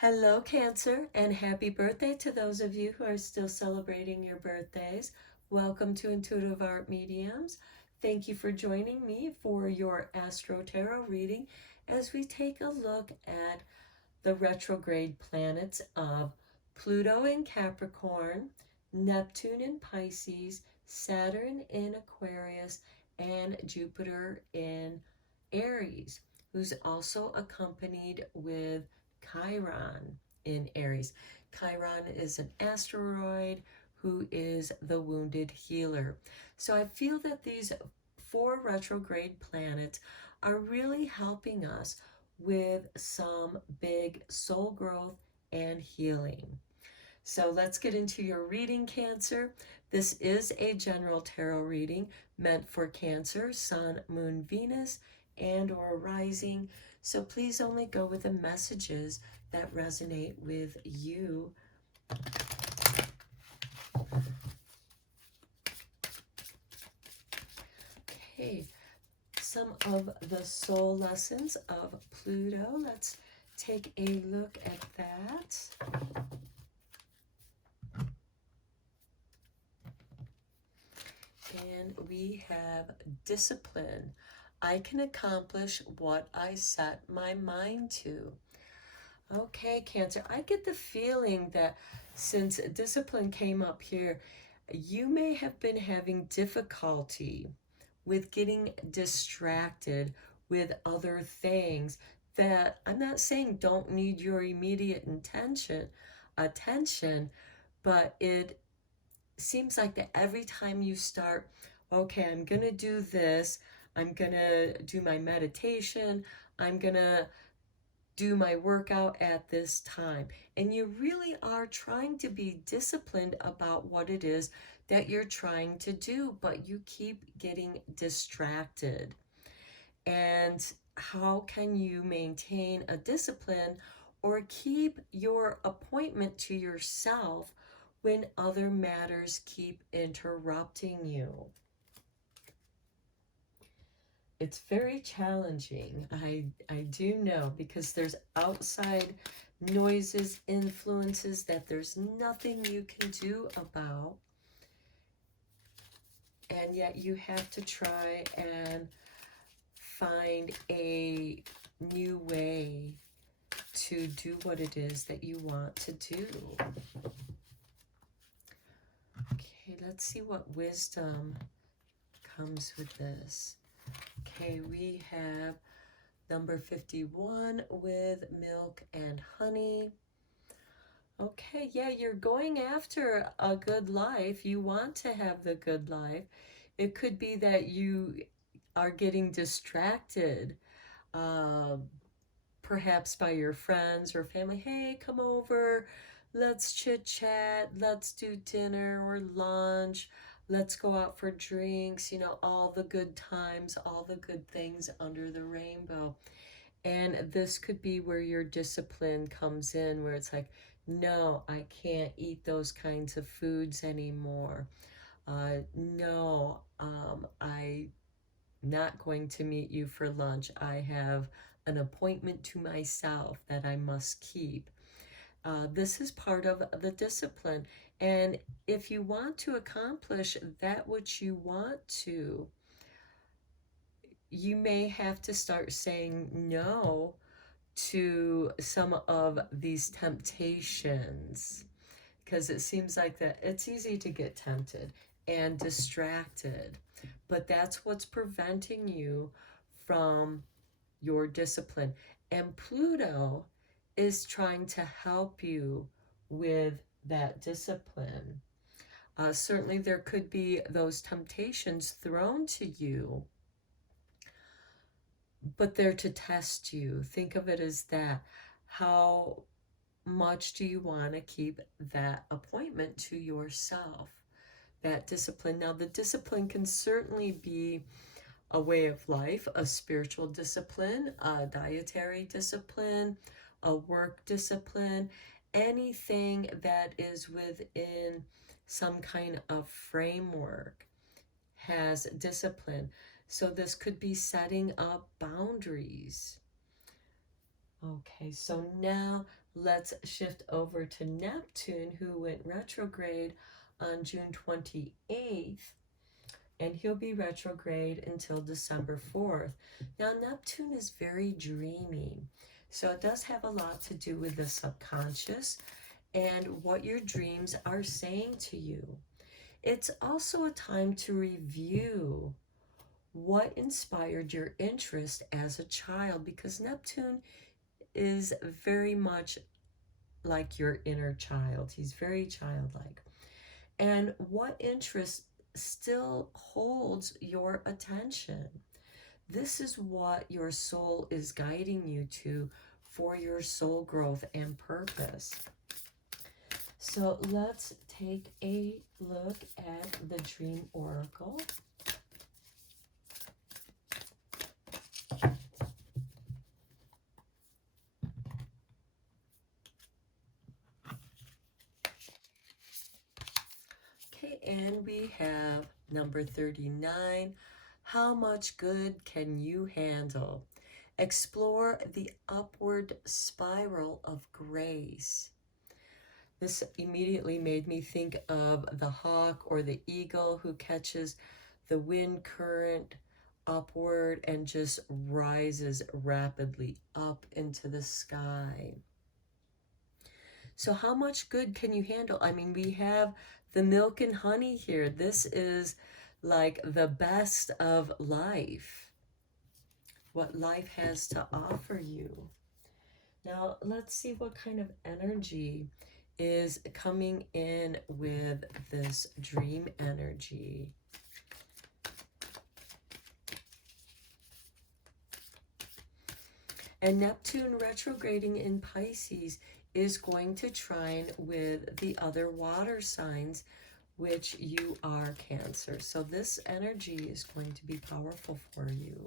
Hello, Cancer, and happy birthday to those of you who are still celebrating your birthdays. Welcome to Intuitive Art Mediums. Thank you for joining me for your Astro-Tarot reading as we take a look at the retrograde planets of Pluto in Capricorn, Neptune in Pisces, Saturn in Aquarius, and Jupiter in Aries, who's also accompanied with Chiron in Aries. Chiron is an asteroid who is the wounded healer. So I feel that these 4 retrograde planets are really helping us with some big soul growth and healing. So let's get into your reading, Cancer. This is a general tarot reading meant for Cancer, Sun, Moon, Venus, and or rising. So please only go with the messages that resonate with you. Okay, some of the soul lessons of Pluto. Let's take a look at that. And we have discipline. I can accomplish what I set my mind to. Okay, Cancer, I get the feeling that since discipline came up here, you may have been having difficulty with getting distracted with other things that I'm not saying don't need your immediate attention, but it seems like that every time you start, okay, I'm going to do this, I'm going to do my meditation, I'm going to do my workout at this time. And you really are trying to be disciplined about what it is that you're trying to do, but you keep getting distracted. And how can you maintain a discipline or keep your appointment to yourself when other matters keep interrupting you? It's very challenging, I do know, because there's outside noises, influences that there's nothing you can do about. And yet you have to try and find a new way to do what it is that you want to do. Okay, let's see what wisdom comes with this. Okay, we have number 51 with milk and honey. Okay, yeah, you're going after a good life. You want to have the good life. It could be that you are getting distracted, perhaps by your friends or family. Hey, come over, let's chit chat, let's do dinner or lunch, let's go out for drinks, all the good times, all the good things under the rainbow. And this could be where your discipline comes in, where it's like, no, I can't eat those kinds of foods anymore. No, I'm not going to meet you for lunch. I have an appointment to myself that I must keep. This is part of the discipline. And if you want to accomplish that which you want to, you may have to start saying no to some of these temptations, because it seems like that it's easy to get tempted and distracted, but that's what's preventing you from your discipline. And Pluto is trying to help you with that discipline. Certainly there could be those temptations thrown to you, but they're to test you. Think of it as that. How much do you want to keep that appointment to yourself, that discipline? Now, the discipline can certainly be a way of life, a spiritual discipline, a dietary discipline, a work discipline, anything that is within some kind of framework has discipline. So this could be setting up boundaries. Okay, so now let's shift over to Neptune, who went retrograde on June 28th. And he'll be retrograde until December 4th. Now, Neptune is very dreamy. So it does have a lot to do with the subconscious and what your dreams are saying to you. It's also a time to review what inspired your interest as a child, because Neptune is very much like your inner child. He's very childlike. And what interest still holds your attention. This is what your soul is guiding you to for your soul growth and purpose. So let's take a look at the Dream Oracle. Okay, and we have number 39. How much good can you handle? Explore the upward spiral of grace. This immediately made me think of the hawk or the eagle who catches the wind current upward and just rises rapidly up into the sky. So how much good can you handle? I mean, we have the milk and honey here. This is like the best of life, what life has to offer you. Now, let's see what kind of energy is coming in with this dream energy. And Neptune retrograding in Pisces is going to trine with the other water signs, which you are Cancer. So this energy is going to be powerful for you.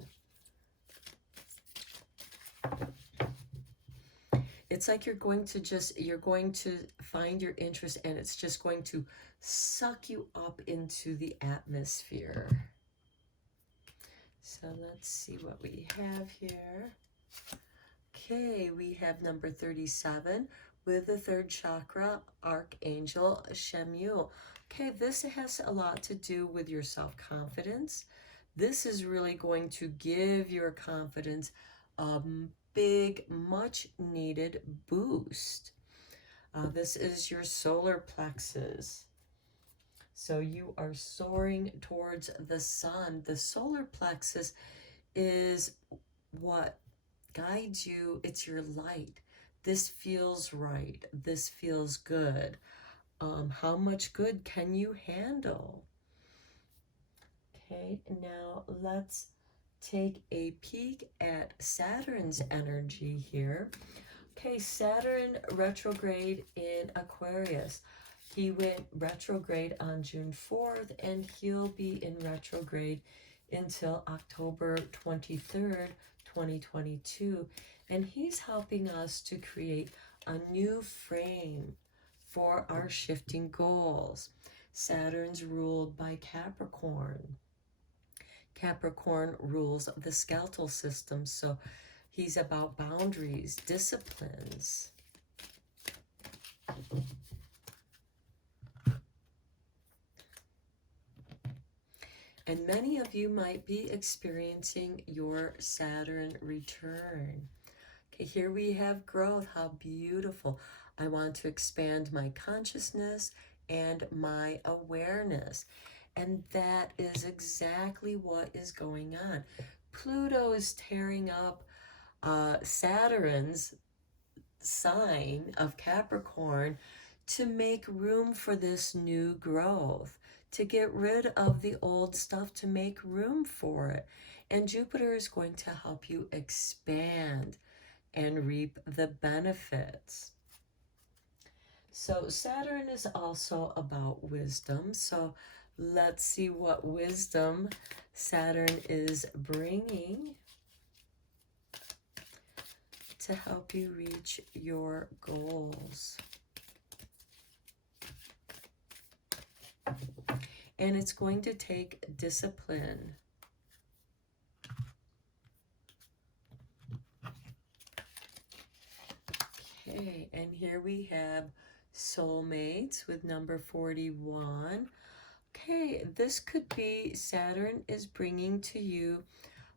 It's like you're going to find your interest, and it's just going to suck you up into the atmosphere. So let's see what we have here. Okay, we have number 37 with the third chakra, Archangel Shemuel. Okay, this has a lot to do with your self-confidence. This is really going to give your confidence a big, much needed boost. This is your solar plexus. So you are soaring towards the sun. The solar plexus is what guides you. It's your light. This feels right. This feels good. How much good can you handle? Okay, now let's take a peek at Saturn's energy here. Okay, Saturn retrograde in Aquarius. He went retrograde on June 4th, and he'll be in retrograde until October 23rd, 2022. And he's helping us to create a new frame for our shifting goals. Saturn's ruled by Capricorn. Capricorn rules the skeletal system, so he's about boundaries, disciplines. And many of you might be experiencing your Saturn return. Okay, here we have growth. How beautiful. I want to expand my consciousness and my awareness. And that is exactly what is going on. Pluto is tearing up Saturn's sign of Capricorn to make room for this new growth, to get rid of the old stuff, to make room for it. And Jupiter is going to help you expand and reap the benefits. So Saturn is also about wisdom. So let's see what wisdom Saturn is bringing to help you reach your goals. And it's going to take discipline. Okay, and here we have soulmates with number 41. Okay, this could be Saturn is bringing to you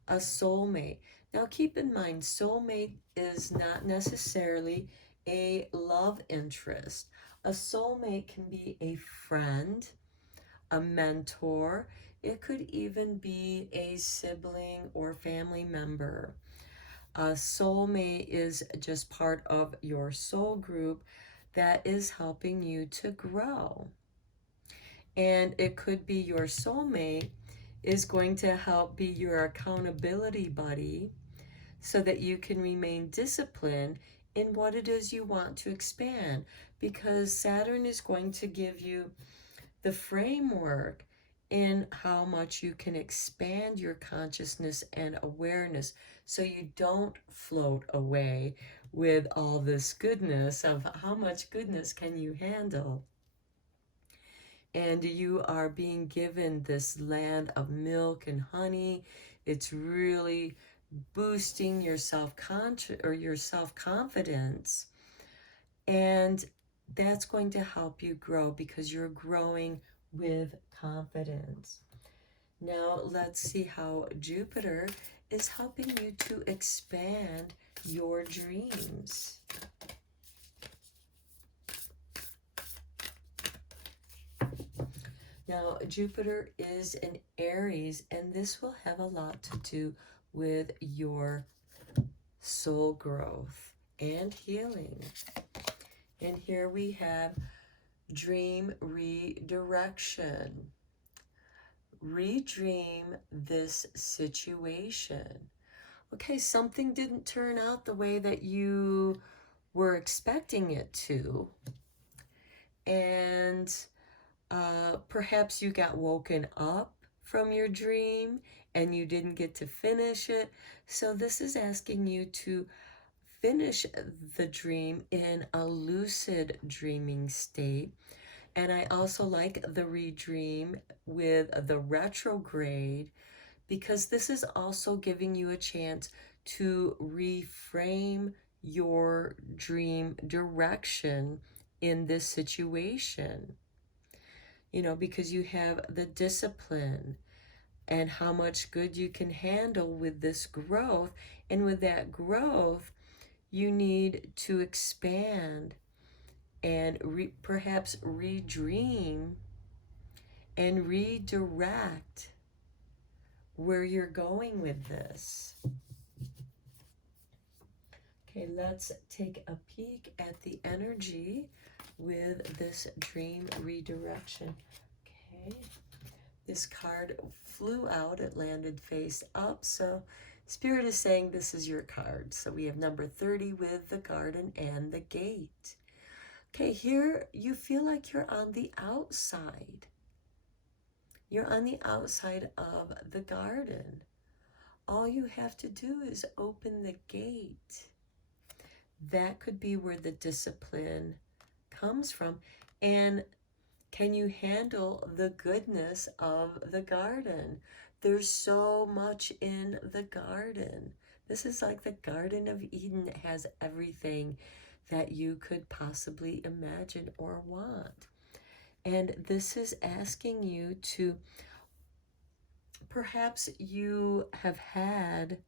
a soulmate. Now keep in mind, soulmate is not necessarily a love interest. A soulmate can be a friend, a mentor. It could even be a sibling or family member. A soulmate is just part of your soul group that is helping you to grow. And it could be your soulmate is going to help be your accountability buddy so that you can remain disciplined in what it is you want to expand, because Saturn is going to give you the framework in how much you can expand your consciousness and awareness so you don't float away with all this goodness of how much goodness can you handle. And you are being given this land of milk and honey. It's really boosting your self-confidence, and that's going to help you grow because you're growing with confidence. Now let's see how Jupiter is helping you to expand your dreams. Now Jupiter is in Aries, and this will have a lot to do with your soul growth and healing. And here we have dream redirection. Redream this situation. Okay, something didn't turn out the way that you were expecting it to. And perhaps you got woken up from your dream and you didn't get to finish it. So this is asking you to finish the dream in a lucid dreaming state. And I also like the redream with the retrograde, because this is also giving you a chance to reframe your dream direction in this situation. You know, because you have the discipline and how much good you can handle with this growth. And with that growth, you need to expand and perhaps redream and redirect where you're going with this. Okay, let's take a peek at the energy with this dream redirection. Okay, this card flew out, it landed face up, so Spirit is saying this is your card. So we have number 30 with the garden and the gate. Okay, here you feel like you're on the outside. You're on the outside of the garden. All you have to do is open the gate. That could be where the discipline comes from. And can you handle the goodness of the garden? There's so much in the garden. This is like the Garden of Eden. It has everything that you could possibly imagine or want. And this is asking you to, perhaps you have had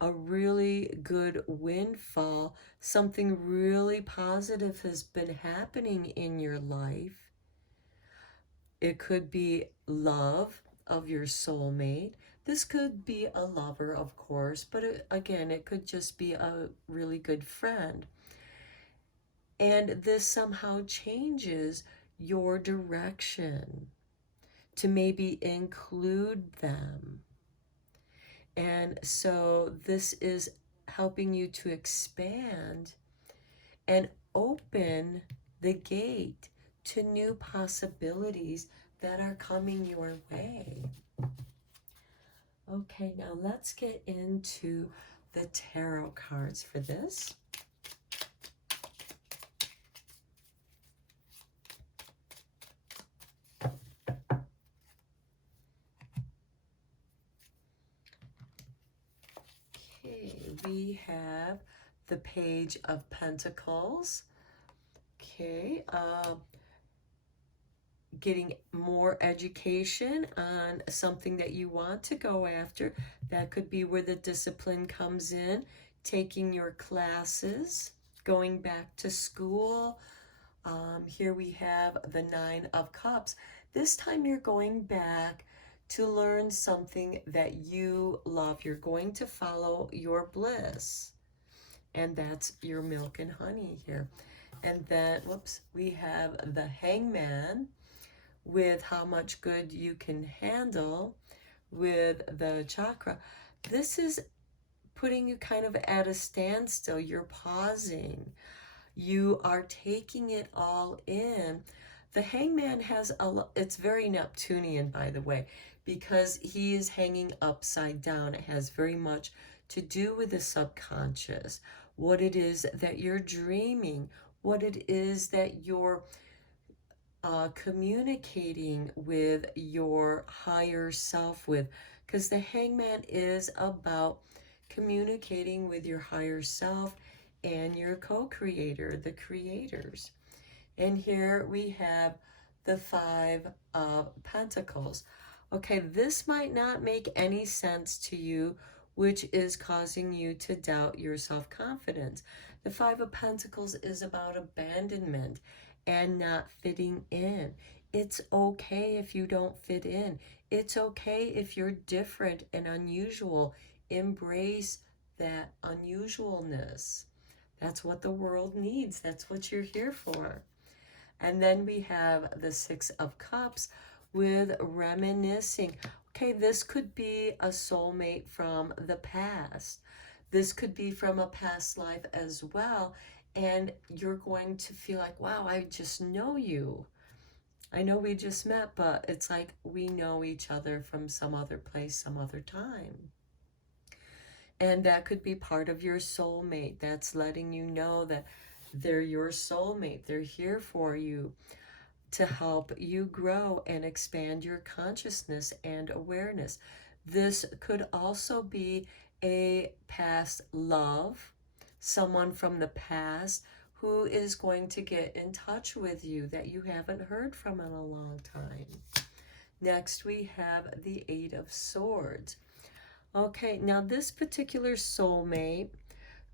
a really good windfall. Something really positive has been happening in your life. It could be love of your soulmate. This could be a lover, of course, but again, it could just be a really good friend. And this somehow changes your direction to maybe include them. And so this is helping you to expand and open the gate to new possibilities that are coming your way. Okay, now let's get into the tarot cards for this. Okay, we have the Page of Pentacles. Okay, getting more education on something that you want to go after. That could be where the discipline comes in, taking your classes, going back to school. Here we have the Nine of Cups. This time you're going back to learn something that you love. You're going to follow your bliss. And that's your milk and honey here. And then, whoops, we have the Hangman with how much good you can handle with the chakra. This is putting you kind of at a standstill. You're pausing. You are taking it all in. The Hangman has it's very Neptunian, by the way, because he is hanging upside down. It has very much to do with the subconscious, what it is that you're dreaming, what it is that you're communicating with your higher self with, because the Hangman is about communicating with your higher self and your co-creator, the creators. And here we have the Five of Pentacles. Okay, this might not make any sense to you, which is causing you to doubt your self-confidence. The Five of Pentacles is about abandonment and not fitting in. It's okay if you don't fit in. It's okay if you're different and unusual. Embrace that unusualness. That's what the world needs. That's what you're here for. And then we have the Six of Cups with reminiscing. Okay, this could be a soulmate from the past. This could be from a past life as well. And you're going to feel like, wow, I just know you. I know we just met, but it's like we know each other from some other place, some other time. And that could be part of your soulmate. That's letting you know that they're your soulmate. They're here for you to help you grow and expand your consciousness and awareness. This could also be a past love, someone from the past who is going to get in touch with you that you haven't heard from in a long time. Next, we have the Eight of Swords. Okay, now this particular soulmate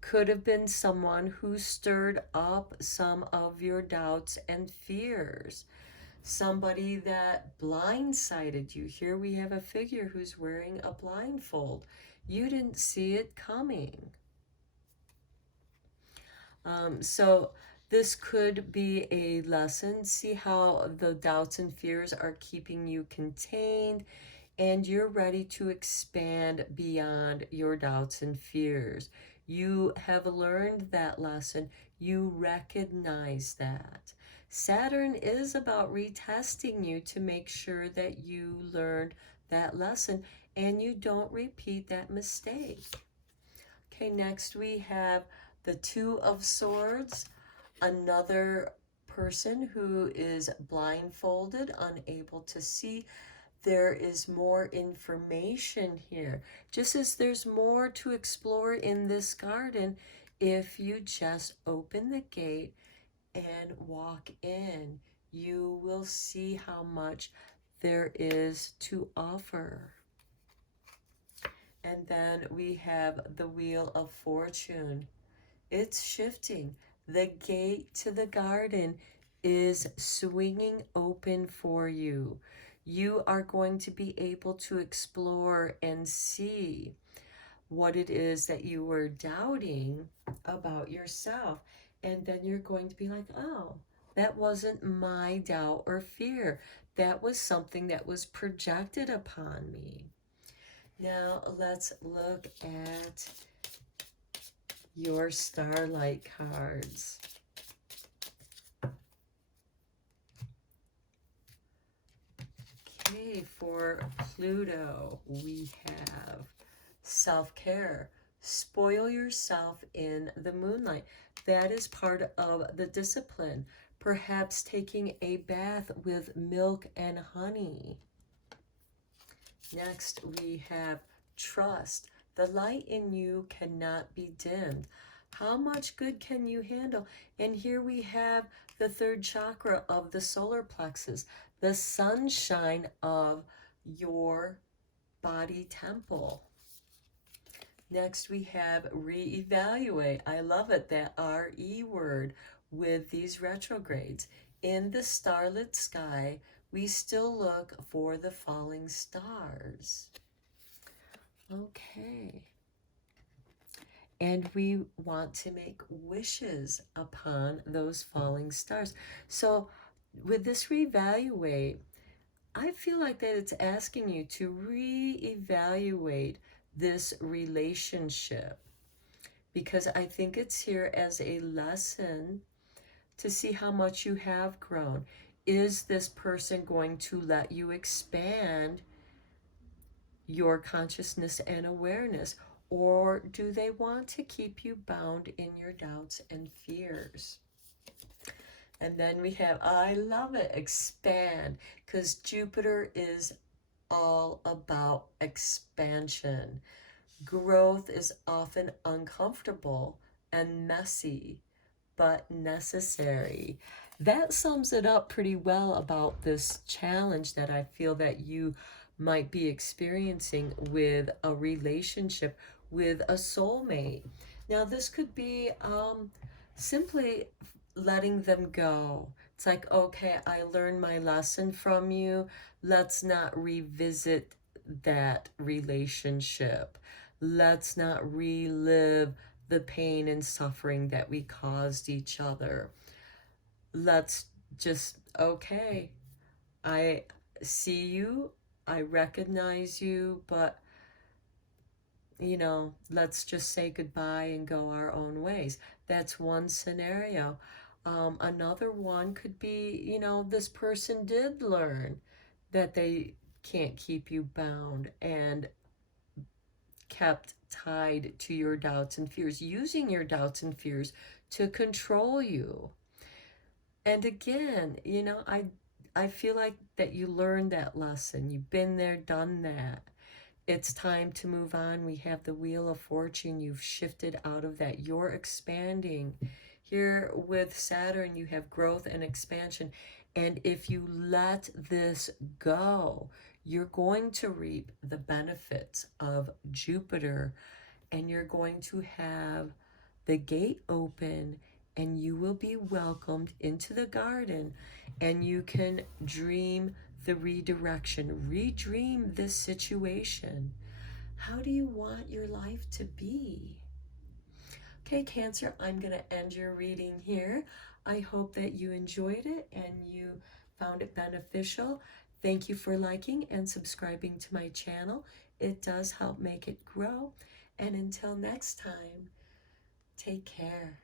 could have been someone who stirred up some of your doubts and fears. Somebody that blindsided you. Here we have a figure who's wearing a blindfold. You didn't see it coming. So this could be a lesson. See how the doubts and fears are keeping you contained, and you're ready to expand beyond your doubts and fears. You have learned that lesson. You recognize that. Saturn is about retesting you to make sure that you learned that lesson and you don't repeat that mistake. Okay, next we have the Two of Swords, another person who is blindfolded, unable to see. There is more information here. Just as there's more to explore in this garden, if you just open the gate and walk in, you will see how much there is to offer. And then we have the Wheel of Fortune. It's shifting. The gate to the garden is swinging open for you. You are going to be able to explore and see what it is that you were doubting about yourself. And then you're going to be like, oh, that wasn't my doubt or fear. That was something that was projected upon me. Now let's look at your Starlight cards. Okay, for Pluto, we have self-care. Spoil yourself in the moonlight. That is part of the discipline. Perhaps taking a bath with milk and honey. Next, we have trust. The light in you cannot be dimmed. How much good can you handle? And here we have the third chakra of the solar plexus, the sunshine of your body temple. Next we have reevaluate. I love it, that R-E word with these retrogrades. In the starlit sky, we still look for the falling stars. Okay. And we want to make wishes upon those falling stars. So with this reevaluate, I feel like that it's asking you to reevaluate this relationship, because I think it's here as a lesson to see how much you have grown. Is this person going to let you expand your consciousness and awareness, or do they want to keep you bound in your doubts and fears? And then we have, I love it, expand, because Jupiter is all about expansion. Growth is often uncomfortable and messy, but necessary. That sums it up pretty well about this challenge that I feel that you might be experiencing with a relationship with a soulmate. Now, this could be simply letting them go. It's like, okay, I learned my lesson from you. Let's not revisit that relationship. Let's not relive the pain and suffering that we caused each other. Let's just, okay, I see you, I recognize you, but let's just say goodbye and go our own ways. That's one scenario. Another one could be, this person did learn that they can't keep you bound and kept tied to your doubts and fears, using your doubts and fears to control you. And again, I feel like that you learned that lesson. You've been there, done that. It's time to move on. We have the Wheel of Fortune. You've shifted out of that. You're expanding. Here with Saturn, you have growth and expansion. And if you let this go, you're going to reap the benefits of Jupiter, and you're going to have the gate open, and you will be welcomed into the garden, and you can dream the redirection, redream this situation. How do you want your life to be? Okay, Cancer, I'm going to end your reading here. I hope that you enjoyed it and you found it beneficial. Thank you for liking and subscribing to my channel. It does help make it grow. And until next time, take care.